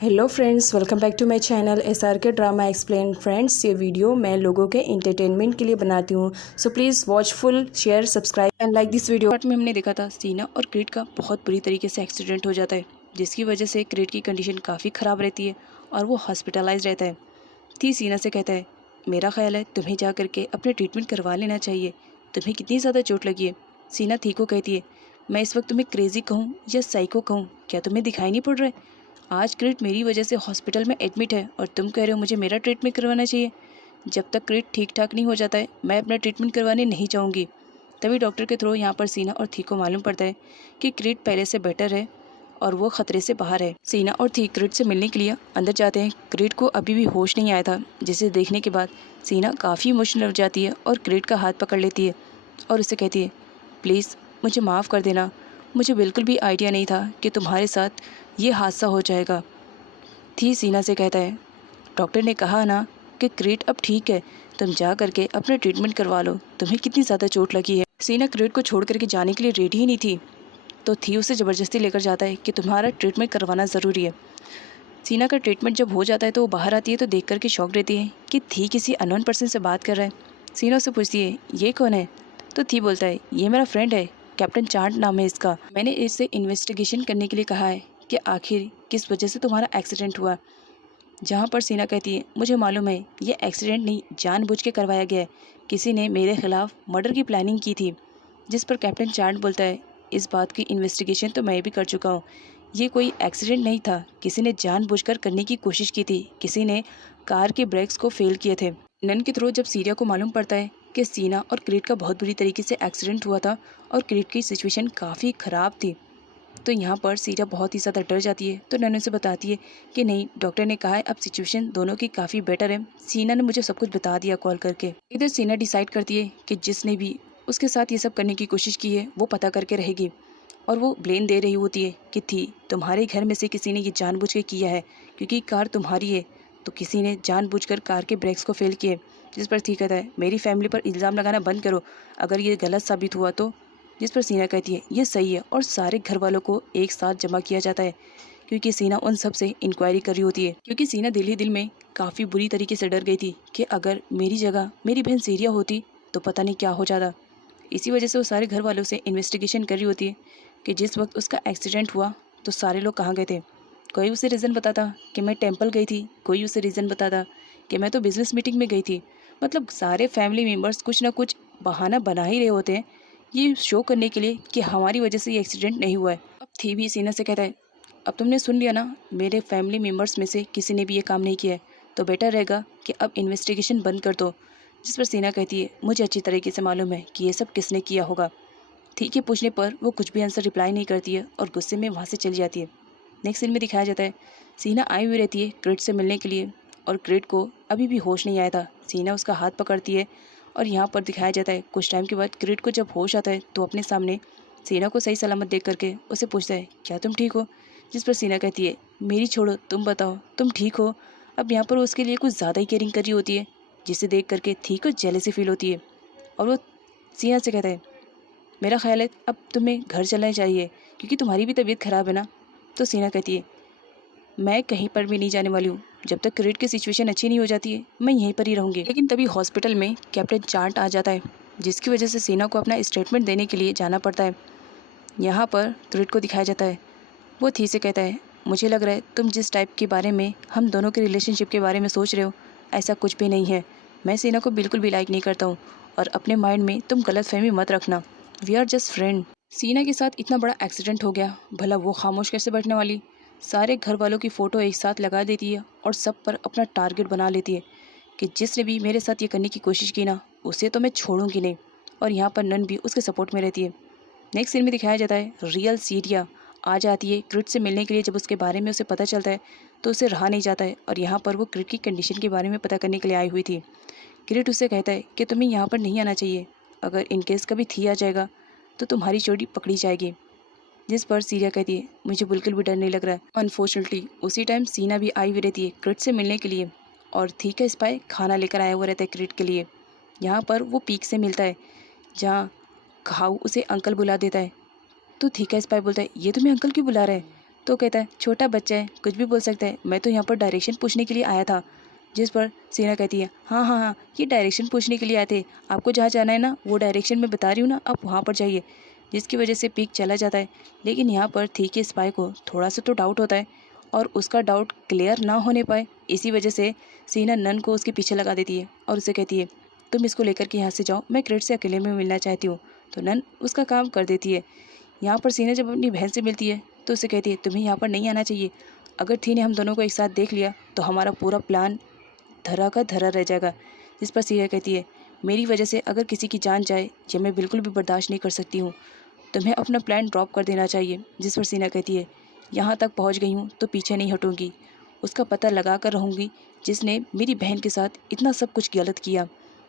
Hello friends, welcome back to my channel SRK drama explain. Friends, ये video मैं लोगों के एंटरटेनमेंट के लिए बनाती हूँ, so please watch full, share, subscribe and like this video. Part में हमने देखा था सीना और क्रिट का बहुत बुरी तरीके से एक्सीडेंट हो जाता है, जिसकी वजह से क्रिट की कंडीशन काफ़ी ख़राब रहती है और वो हॉस्पिटलाइज रहता है। थी सीना से कहता है, मेरा ख्याल है तुम्हें जा करके अपने ट्रीटमेंट करवा लेना चाहिए, तुम्हें कितनी ज़्यादा चोट लगी है। सीना थी को कहती है, मैं इस वक्त तुम्हें क्रेजी कहूँ या साइको कहूँ, क्या तुम्हें दिखाई नहीं पड़ रहा है? आज क्रिट मेरी वजह से हॉस्पिटल में एडमिट है और तुम कह रहे हो मुझे मेरा ट्रीटमेंट करवाना चाहिए। जब तक क्रिट ठीक ठाक नहीं हो जाता है मैं अपना ट्रीटमेंट करवाने नहीं चाहूँगी। तभी डॉक्टर के थ्रू यहाँ पर सीना और थी को मालूम पड़ता है कि क्रिट पहले से बेटर है और वो खतरे से बाहर है। सीना और थी क्रिट से मिलने के लिए अंदर जाते हैं। क्रिट को अभी भी होश नहीं आया था, जिसे देखने के बाद सीना काफ़ी इमोशनल हो जाती है और क्रिट का हाथ पकड़ लेती है और उससे कहती है, प्लीज़ मुझे माफ़ कर देना, मुझे बिल्कुल भी आइडिया नहीं था कि तुम्हारे साथ ये हादसा हो जाएगा। थी सीना से कहता है, डॉक्टर ने कहा ना कि क्रिट अब ठीक है, तुम जा करके अपना ट्रीटमेंट करवा लो, तुम्हें कितनी ज़्यादा चोट लगी है। सीना क्रिट को छोड़ करके जाने के लिए रेडी ही नहीं थी, तो थी उसे ज़बरदस्ती लेकर जाता है कि तुम्हारा ट्रीटमेंट करवाना ज़रूरी है। सीना का ट्रीटमेंट जब हो जाता है तो वो बाहर आती है तो देख करके शॉक रहती है कि थी किसी अननोन पर्सन से बात कर रहा है। सीना से पूछती है, ये कौन है? तो थी बोलता है, ये मेरा फ्रेंड है, कैप्टन चार्ट नाम है इसका। मैंने इससे इन्वेस्टिगेशन करने के लिए कहा है कि आखिर किस वजह से तुम्हारा एक्सीडेंट हुआ। जहाँ पर सीना कहती है, मुझे मालूम है ये एक्सीडेंट नहीं जानबूझ के करवाया गया है, किसी ने मेरे खिलाफ मर्डर की प्लानिंग की थी। जिस पर कैप्टन चार्ट बोलता है, इस बात की इन्वेस्टिगेशन तो मैं भी कर चुका हूँ, ये कोई एक्सीडेंट नहीं था, किसी ने जानबूझकर करने की कोशिश की थी, किसी ने कार के ब्रेक्स को फेल किए थे। नन के थ्रू जब सीरिया को मालूम पड़ता है कि सीना और क्रिट का बहुत बुरी तरीके से एक्सीडेंट हुआ था और क्रिट की सिचुएशन काफ़ी ख़राब थी, तो यहाँ पर सीरिया बहुत ही ज़्यादा डर जाती है। तो नैनो से बताती है कि नहीं, डॉक्टर ने कहा है अब सिचुएशन दोनों की काफ़ी बेटर है, सीना ने मुझे सब कुछ बता दिया कॉल करके। इधर सीना डिसाइड करती है कि जिसने भी उसके साथ ये सब करने की कोशिश की है वो पता करके रहेगी, और वो ब्लेम दे रही होती है कि थी तुम्हारे घर में से किसी ने ये जानबूझ के किया है, क्योंकि कार तुम्हारी है तो किसी ने जानबूझकर कार के ब्रेक्स को फेल किए। जिस पर थी कहता है, मेरी फैमिली पर इल्ज़ाम लगाना बंद करो, अगर ये गलत साबित हुआ तो। जिस पर सीना कहती है, ये सही है, और सारे घर वालों को एक साथ जमा किया जाता है, क्योंकि सीना उन सब से इंक्वायरी कर रही होती है। क्योंकि सीना दिल ही दिल में काफ़ी बुरी तरीके से डर गई थी कि अगर मेरी जगह मेरी बहन सीरिया होती तो पता नहीं क्या हो जाता। इसी वजह से वो सारे घर वालों से इन्वेस्टिगेशन कर रही होती है कि जिस वक्त उसका एक्सीडेंट हुआ तो सारे लोग कहाँ गए थे। कोई उसे रीज़न बताता कि मैं टेंपल गई थी, कोई उसे रीज़न बताता कि मैं तो बिज़नेस मीटिंग में गई थी। मतलब सारे फैमिली मेम्बर्स कुछ ना कुछ बहाना बना ही रहे होते हैं ये शो करने के लिए कि हमारी वजह से ये एक्सीडेंट नहीं हुआ है। अब थी भी सीना से कहता है, अब तुमने सुन लिया ना, मेरे फैमिली मेम्बर्स में से किसी ने भी ये काम नहीं किया है, तो बेटर रहेगा कि अब इन्वेस्टिगेशन बंद कर दो। जिस पर सीना कहती है, मुझे अच्छी तरीके से मालूम है कि ये सब किसने किया होगा। ठीक है पूछने पर वो कुछ भी आंसर रिप्लाई नहीं करती है और गुस्से में वहाँ से चली जाती है। नेक्स्ट सीन में दिखाया जाता है, सीना आई हुई रहती है क्रिट से मिलने के लिए, और क्रिट को अभी भी होश नहीं आया था। सीना उसका हाथ पकड़ती है और यहाँ पर दिखाया जाता है कुछ टाइम के बाद क्रिट को जब होश आता है तो अपने सामने सीना को सही सलामत देख करके उसे पूछता है, क्या तुम ठीक हो? जिस पर सीना कहती है, मेरी छोड़ो, तुम बताओ तुम ठीक हो। अब यहाँ पर वो उसके लिए कुछ ज़्यादा ही केयरिंग कर रही होती है, जिसे देख करके थी को जेलसी फील होती है, और वो सीना से कहता है, मेरा ख्याल है अब तुम्हें घर चलना चाहिए, क्योंकि तुम्हारी भी तबीयत ख़राब है ना। तो सीना कहती है, मैं कहीं पर भी नहीं जाने वाली हूँ, जब तक क्रिट की सिचुएशन अच्छी नहीं हो जाती है मैं यहीं पर ही रहूँगी। लेकिन तभी हॉस्पिटल में कैप्टन चार्ट आ जाता है, जिसकी वजह से सीना को अपना स्टेटमेंट देने के लिए जाना पड़ता है। यहाँ पर क्रिट को दिखाया जाता है, वो थी से कहता है, मुझे लग रहा है तुम जिस टाइप के बारे में हम दोनों के रिलेशनशिप के बारे में सोच रहे हो ऐसा कुछ भी नहीं है। मैं सीना को बिल्कुल भी लाइक नहीं करता हूँ, और अपने माइंड में तुम गलतफहमी मत रखना, वी आर जस्ट फ्रेंड। सीना के साथ इतना बड़ा एक्सीडेंट हो गया, भला वो खामोश कैसे बैठने वाली? सारे घर वालों की फ़ोटो एक साथ लगा देती है और सब पर अपना टारगेट बना लेती है कि जिसने भी मेरे साथ ये करने की कोशिश की ना, उसे तो मैं छोड़ूंगी नहीं। और यहाँ पर नन भी उसके सपोर्ट में रहती है। नेक्स्ट सीन में दिखाया जाता है, रियल सीरिया आ जाती है क्रिट से मिलने के लिए। जब उसके बारे में उसे पता चलता है तो उसे रहा नहीं जाता है, और यहाँ पर वो क्रिट की कंडीशन के बारे में पता करने के लिए आई हुई थी। क्रिट उसे कहता है कि तुम्हें यहाँ पर नहीं आना चाहिए, अगर इनकेस कभी थी आ जाएगा तो तुम्हारी चोरी पकड़ी जाएगी। जिस पर सीरिया कहती है, मुझे बिल्कुल भी डर नहीं लग रहा है। अनफॉर्चुनेटली उसी टाइम सीना भी आई हुई रहती है क्रिट से मिलने के लिए, और थी का स्पाई खाना लेकर आया हुआ रहता है क्रिट के लिए। यहाँ पर वो पीक से मिलता है, जहाँ घाव उसे अंकल बुला देता है। तो थी का स्पाई बोलता है, ये तुम्हें अंकल क्यों बुला रहा है? तो कहता है छोटा बच्चा है, कुछ भी बोल सकता है, मैं तो यहाँ पर डायरेक्शन पूछने के लिए आया था। जिस पर सीना कहती है हाँ हाँ हाँ, ये डायरेक्शन पूछने के लिए आए थे, आपको जहाँ जाना है ना वो डायरेक्शन मैं बता रही हूँ ना, आप वहाँ पर जाइए। जिसकी वजह से पीक चला जाता है। लेकिन यहाँ पर थी के स्पाई को थोड़ा सा तो डाउट होता है और उसका डाउट क्लियर ना होने पाए, इसी वजह से सीना नन को उसके पीछे लगा देती है और उसे कहती है तुम इसको लेकर के यहाँ से जाओ, मैं क्रिट से अकेले में मिलना चाहती हूँ। तो नन उसका काम कर देती है। यहाँ पर सीना जब अपनी बहन से मिलती है तो उसे कहती है तुम्हें यहाँ पर नहीं आना चाहिए, अगर थी ने हम दोनों को एक साथ देख लिया तो हमारा पूरा प्लान धरा का धरा रह जाएगा। जिस पर सीना कहती है मेरी वजह से अगर किसी की जान जाए ये मैं बिल्कुल भी बर्दाश्त नहीं कर सकती हूँ, तुम्हें अपना प्लान ड्रॉप कर देना चाहिए। जिस पर सीना कहती है यहाँ तक पहुँच गई हूँ तो पीछे नहीं हटूँगी, उसका पता लगा कर रहूँगी जिसने मेरी बहन के साथ इतना सब कुछ गलत किया।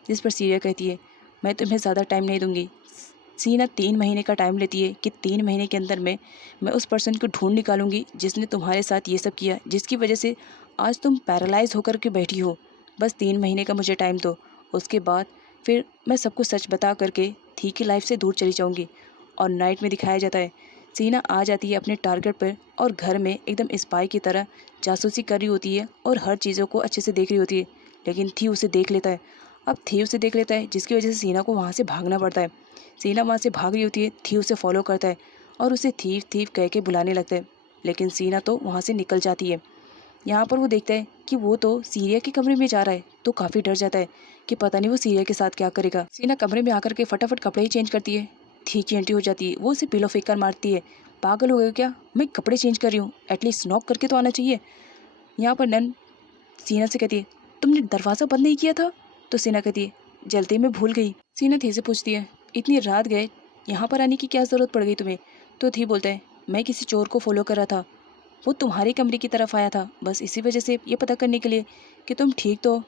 जिस पर सीरिया कहती है मैं तुम्हें ज़्यादा टाइम नहीं दूँगी। सीना 3 महीने का टाइम लेती है कि 3 महीने के अंदर में मैं उस पर्सन को ढूंढ निकालूंगी जिसने तुम्हारे साथ ये सब किया, जिसकी वजह से आज तुम पैरालाइज होकर के बैठी हो। बस 3 महीने का मुझे टाइम दो, उसके बाद फिर मैं सबको सच बता करके थी की लाइफ से दूर चली जाऊँगी। और नाइट में दिखाया जाता है सीना आ जाती है अपने टारगेट पर और घर में एकदम स्पाई की तरह जासूसी कर रही होती है और हर चीज़ों को अच्छे से देख रही होती है। लेकिन थी उसे देख लेता है। अब थी उसे देख लेता है जिसकी वजह से सीना को वहाँ से भागना पड़ता है। सीना वहाँ से भाग रही होती है, थी उसे फॉलो करता है और उसे थीव थीव कह के बुलाने लगता है। लेकिन सीना तो वहाँ से निकल जाती है। यहाँ पर वो देखता है कि वो तो सीरिया के कमरे में जा रहा है तो काफ़ी डर जाता है कि पता नहीं वो सीरिया के साथ क्या करेगा। सीना कमरे में आकर के फटाफट कपड़े ही चेंज करती है। थी की एंट्री हो जाती है, वो उसे पिलो फेंक कर मारती है, पागल हो गए हो क्या, मैं कपड़े चेंज कर रही हूँ, एटलीस्ट नॉक करके तो आना चाहिए। यहाँ पर नन सीना से कहती है तुमने दरवाज़ा बंद नहीं किया था। तो सीना कहती है जल्दी में भूल गई। सीना थी से पूछती है इतनी रात गए यहाँ पर आने की क्या ज़रूरत पड़ गई तुम्हें। तो थी बोलता है मैं किसी चोर को फॉलो कर रहा था, वो तुम्हारे कमरे की तरफ आया था, बस इसी वजह से ये पता करने के लिए कि तुम ठीक तो हो।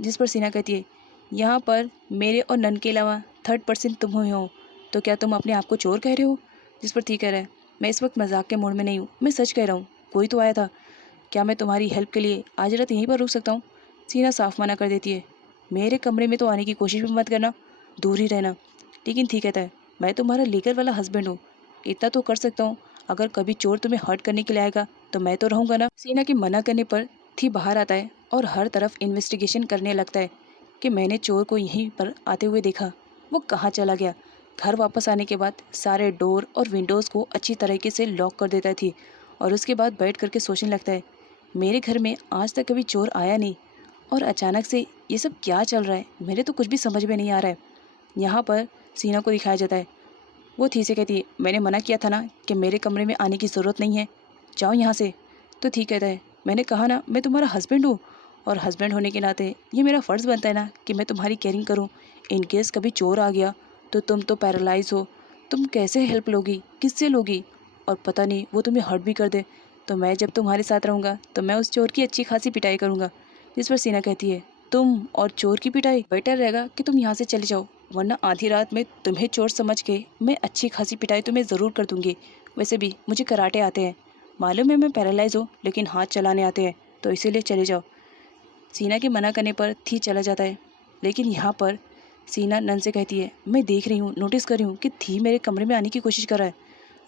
जिस पर सीना कहती है यहाँ पर मेरे और नन के अलावा थर्ड पर्सन तुम ही हो, तो क्या तुम अपने आप को चोर कह रहे हो। जिस पर थी कह रहा है मैं इस वक्त मजाक के मूड में नहीं हूँ, मैं सच कह रहा हूँ, कोई तो आया था, क्या मैं तुम्हारी हेल्प के लिए आज रात यहीं पर रुक सकता हूँ। सीना साफ मना कर देती है मेरे कमरे में तो आने की कोशिश भी मत करना, दूर ही रहना। लेकिन ठीक कहता है मैं तुम्हारा लीगल वाला हस्बैंड हूँ, इतना तो कर सकता हूँ, अगर कभी चोर तुम्हें हर्ट करने के लिए आएगा तो मैं तो रहूँगा ना। सीना के मना करने पर थी बाहर आता है और हर तरफ इन्वेस्टिगेशन करने लगता है कि मैंने चोर को यहीं पर आते हुए देखा, वो कहाँ चला गया। घर वापस आने के बाद सारे डोर और विंडोज़ को अच्छी तरीके से लॉक कर देता थी और उसके बाद बैठ करके सोचने लगता है मेरे घर में आज तक कभी चोर आया नहीं और अचानक से ये सब क्या चल रहा है, मेरे तो कुछ भी समझ में नहीं आ रहा है। यहाँ पर सीना को दिखाया जाता है, वो थी से कहती है मैंने मना किया था ना कि मेरे कमरे में आने की ज़रूरत नहीं है, जाओ यहाँ से। तो ठीक कहता है मैंने कहा ना मैं तुम्हारा हस्बैंड हूँ और हस्बैंड होने के नाते ये मेरा फ़र्ज़ बनता है ना कि मैं तुम्हारी केयरिंग करूँ। इन केस कभी चोर आ गया तो तुम तो पैरालाइज हो, तुम कैसे हेल्प लोगी, किससे लोगी, और पता नहीं वो तुम्हें हर्ट भी कर दे, तो मैं जब तुम्हारे साथ रहूँगा तो मैं उस चोर की अच्छी खासी पिटाई करूँगा। जिस पर सीना कहती है तुम और चोर की पिटाई, बेटर रहेगा कि तुम यहाँ से चले जाओ, वरना आधी रात में तुम्हें चोर समझ के मैं अच्छी खासी पिटाई तुम्हें ज़रूर कर दूँगी। वैसे भी मुझे कराटे आते हैं, मालूम है मैं पैरालाइज हूँ लेकिन हाथ चलाने आते हैं, तो इसीलिए चले जाओ। सीना के मना करने पर थी चला जाता है। लेकिन यहाँ पर सीना नन से कहती है मैं देख रही हूँ, नोटिस कर रही हूँ कि थी मेरे कमरे में आने की कोशिश कर रहा है,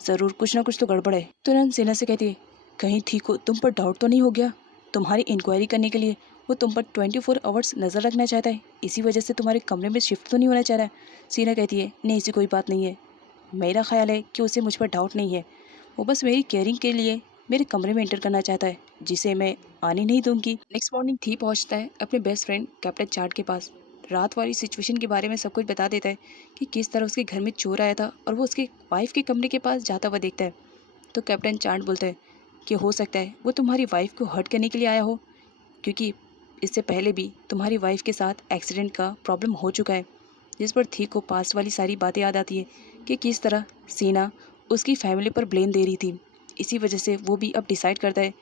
ज़रूर कुछ ना कुछ तो गड़बड़ है। तो नन सीना से कहती है कहीं थी को तुम पर डाउट तो नहीं हो गया, तुम्हारी इंक्वायरी करने के लिए वो तुम पर 24 आवर्स नज़र रखना चाहता है, इसी वजह से तुम्हारे कमरे में शिफ्ट तो नहीं होना चाह रहा है। सीना कहती है नहीं ऐसी कोई बात नहीं है, मेरा ख्याल है कि उसे मुझ पर डाउट नहीं है, वो बस मेरी केयरिंग के लिए मेरे कमरे में एंटर करना चाहता है जिसे मैं आने नहीं दूंगी। नेक्स्ट मॉर्निंग थी पहुंचता है अपने बेस्ट फ्रेंड कैप्टन चार्ट के पास, रात वाली सिचुएशन के बारे में सब कुछ बता देता है कि किस तरह उसके घर में चोर आया था और वो उसके वाइफ के कमरे के पास जाता हुआ देखता है। तो कैप्टन चार्ट बोलता है कि हो सकता है वो तुम्हारी वाइफ को हर्ट करने के लिए आया हो, क्योंकि इससे पहले भी तुम्हारी वाइफ के साथ एक्सीडेंट का प्रॉब्लम हो चुका है। जिस पर थी को पास्ट वाली सारी बातें याद आती है कि किस तरह सीना उसकी फैमिली पर ब्लेम दे रही थी, इसी वजह से वो भी अब डिसाइड करता है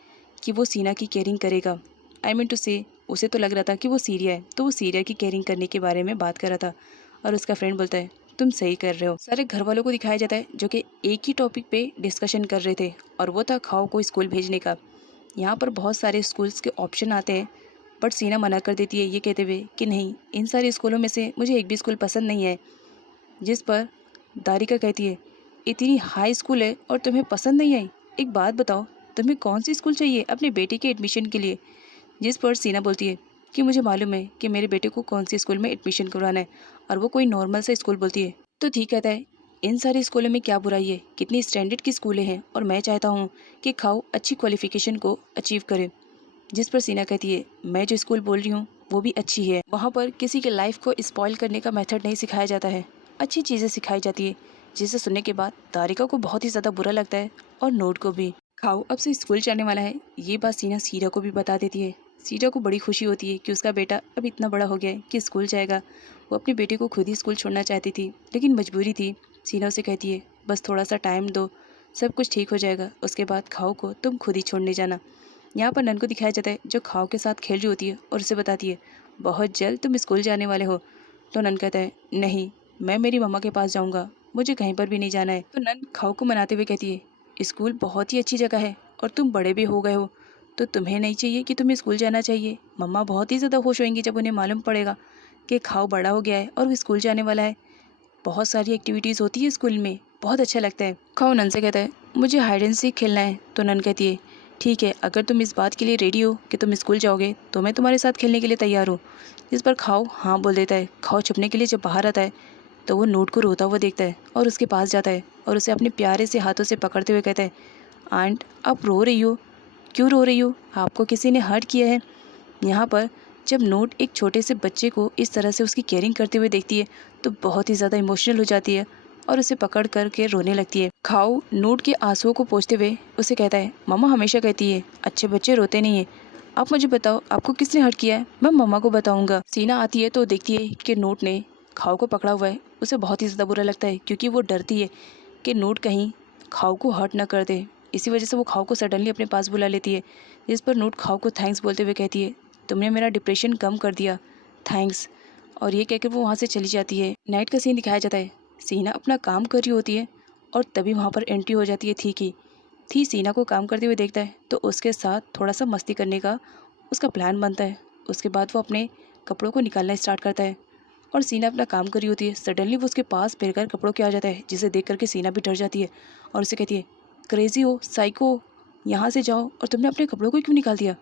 कि वो सीना की केयरिंग करेगा। आई मीन टू से उसे तो लग रहा था कि वो सीरिया है, तो वो सीरिया की केयरिंग करने के बारे में बात कर रहा था और उसका फ्रेंड बोलता है तुम सही कर रहे हो। सारे घर वालों को दिखाया जाता है जो कि एक ही टॉपिक पे डिस्कशन कर रहे थे और वो था खाओ को स्कूल भेजने का। यहाँ पर बहुत सारे स्कूल्स के ऑप्शन आते हैं बट सीना मना कर देती है ये कहते हुए कि नहीं, इन सारे स्कूलों में से मुझे एक भी स्कूल पसंद नहीं है। जिस पर दारिका कहती है इतनी हाई स्कूल है और तुम्हें पसंद नहीं आई, एक बात बताओ तुम्हें कौन सी स्कूल चाहिए अपने बेटे के एडमिशन के लिए? जिस पर सीना बोलती है कि मुझे मालूम है कि मेरे बेटे को कौन सी स्कूल में एडमिशन करवाना है, और वो कोई नॉर्मल सा स्कूल बोलती है। तो ठीक कहता है, इन सारी स्कूलों में क्या बुराई है, कितनी स्टैंडर्ड की स्कूलें हैं, और मैं चाहता हूँ कि खाओ अच्छी क्वालिफिकेशन को अचीव करे। जिस पर सीना कहती है, मैं जो स्कूल बोल रही हूँ वो भी अच्छी है, वहाँ पर किसी के लाइफ को स्पॉइल करने का मेथड नहीं सिखाया जाता है, अच्छी चीज़ें सिखाई जाती है। जिसे सुनने के बाद तारिका को बहुत ही ज़्यादा बुरा लगता है और नोट को भी। खाओ अब से स्कूल जाने वाला है, ये बात सीना सीरा को भी बता देती है। सीरा को बड़ी खुशी होती है कि उसका बेटा अब इतना बड़ा हो गया है कि स्कूल जाएगा। वो अपने बेटे को खुद ही स्कूल छोड़ना चाहती थी, लेकिन मजबूरी थी। सीना उसे कहती है, बस थोड़ा सा टाइम दो, सब कुछ ठीक हो जाएगा, उसके बाद खाओ को तुम खुद ही छोड़ने जाना। यहाँ पर नन को दिखाया जाता है जो खाओ के साथ खेल रही होती है और उसे बताती है, बहुत जल्द तुम स्कूल जाने वाले हो। तो नन कहता है, नहीं, मैं मेरी मम्मा के पास जाऊँगा, मुझे कहीं पर भी नहीं जाना है। तो नन खाओ को मनाते हुए कहती है, स्कूल बहुत ही अच्छी जगह है और तुम बड़े भी हो गए हो, तो तुम्हें नहीं चाहिए कि तुम्हें स्कूल जाना चाहिए। मम्मा बहुत ही ज़्यादा खुश होंगी जब उन्हें मालूम पड़ेगा कि खाओ बड़ा हो गया है और वो स्कूल जाने वाला है। बहुत सारी एक्टिविटीज़ होती है स्कूल में, बहुत अच्छा लगता है। खाओ नन से कहता है, मुझे हाइड एंड सीक खेलना है। तो नन कहती है, ठीक है, अगर तुम इस बात के लिए रेडी हो कि तुम स्कूल जाओगे तो मैं तुम्हारे साथ खेलने के लिए तैयार हूँ। जिस पर खाओ हाँ बोल देता है। खाओ छुपने के लिए जब बाहर आता है तो वो नोट को रोता हुआ देखता है और उसके पास जाता है और उसे अपने प्यारे से हाथों से पकड़ते हुए कहता है, आंट आप रो रही हो, क्यों रो रही हो, आपको किसी ने हर्ट किया है? यहाँ पर जब नोट एक छोटे से बच्चे को इस तरह से उसकी केयरिंग करते हुए देखती है तो बहुत ही ज़्यादा इमोशनल हो जाती है और उसे पकड़ करके रोने लगती है। खाओ नोट के आंसुओं को पोंछते हुए उसे कहता है, मम्मा हमेशा कहती है अच्छे बच्चे रोते नहीं हैं, आप मुझे बताओ आपको किसने हर्ट किया है, मैं मम्मा को बताऊंगा। सीना आती है तो देखती है कि नोट ने खाओ को पकड़ा हुआ है। उसे बहुत ही ज़्यादा बुरा लगता है क्योंकि वो डरती है कि नोट कहीं खाओ को हर्ट न कर दे। इसी वजह से वो खाओ को सडनली अपने पास बुला लेती है। जिस पर नोट खाओ को थैंक्स बोलते हुए कहती है, तुमने मेरा डिप्रेशन कम कर दिया, थैंक्स। और ये कहकर वो वहाँ से चली जाती है। नाइट का सीन दिखाया जाता है। सीना अपना काम कर रही होती है और तभी वहाँ पर एंट्री हो जाती है थी सीना को काम करते हुए देखता है तो उसके साथ थोड़ा सा मस्ती करने का उसका प्लान बनता है। उसके बाद वो अपने कपड़ों को निकालना स्टार्ट करता है और सीना अपना काम कर रही होती है। सडनली वो उसके पास फिरकर कपड़ों के आ जाता है, जिसे देख करके सीना भी डर जाती है और उसे कहती है, क्रेजी हो, साइको, यहाँ से जाओ, और तुमने अपने कपड़ों को क्यों निकाल दिया?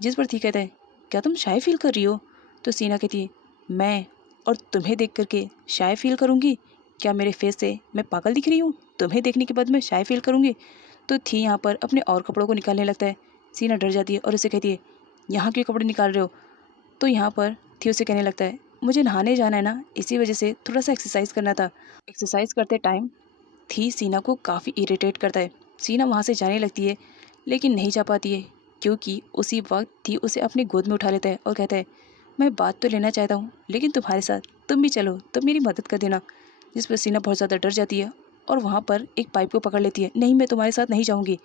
जिस पर थी कहता है, क्या तुम शाय फील कर रही हो? तो सीना कहती है, मैं और तुम्हें देख करके शाय फील करूँगी? क्या मेरे फेस से मैं पागल दिख रही हूँ? तुम्हें देखने के बाद मैं शाय फील करूँगी? तो थी यहाँ पर अपने और कपड़ों को निकालने लगता है। सीना डर जाती है और उसे कहती है, यहाँ क्यों कपड़े निकाल रहे हो? तो यहाँ पर थी उसे कहने लगता है, मुझे नहाने जाना है ना, इसी वजह से थोड़ा सा एक्सरसाइज करना था। एक्सरसाइज करते टाइम थी सीना को काफ़ी इरिटेट करता है। सीना वहाँ से जाने लगती है लेकिन नहीं जा पाती है क्योंकि उसी वक्त थी उसे अपनी गोद में उठा लेता है और कहता है, मैं बात तो लेना चाहता हूँ लेकिन तुम्हारे साथ, तुम भी चलो, तुम मेरी मदद कर देना। जिस पर सीना बहुत ज़्यादा डर जाती है और वहाँ पर एक पाइप को पकड़ लेती है, नहीं मैं तुम्हारे साथ नहीं जाऊँगी।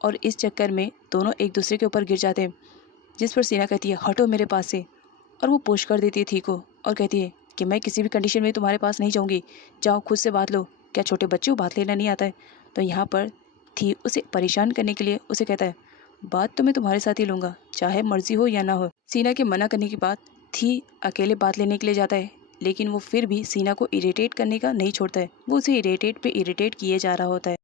और इस चक्कर में दोनों एक दूसरे के ऊपर गिर जाते हैं। जिस पर सीना कहती है, हटो मेरे पास से, और वो पुश कर देती है थी को और कहती है कि मैं किसी भी कंडीशन में तुम्हारे पास नहीं जाऊँगी, जाओ खुद से बात लो, क्या छोटे बच्चे को बात लेना नहीं आता है? तो यहाँ पर थी उसे परेशान करने के लिए उसे कहता है, बात तो मैं तुम्हारे साथ ही लूँगा, चाहे मर्जी हो या ना हो। सीना के मना करने के बाद थी अकेले बात लेने के लिए जाता है, लेकिन वो फिर भी सीना को इरिटेट करने का नहीं छोड़ता है। वो उसे इरिटेट पे इरिटेट किए जा रहा होता है।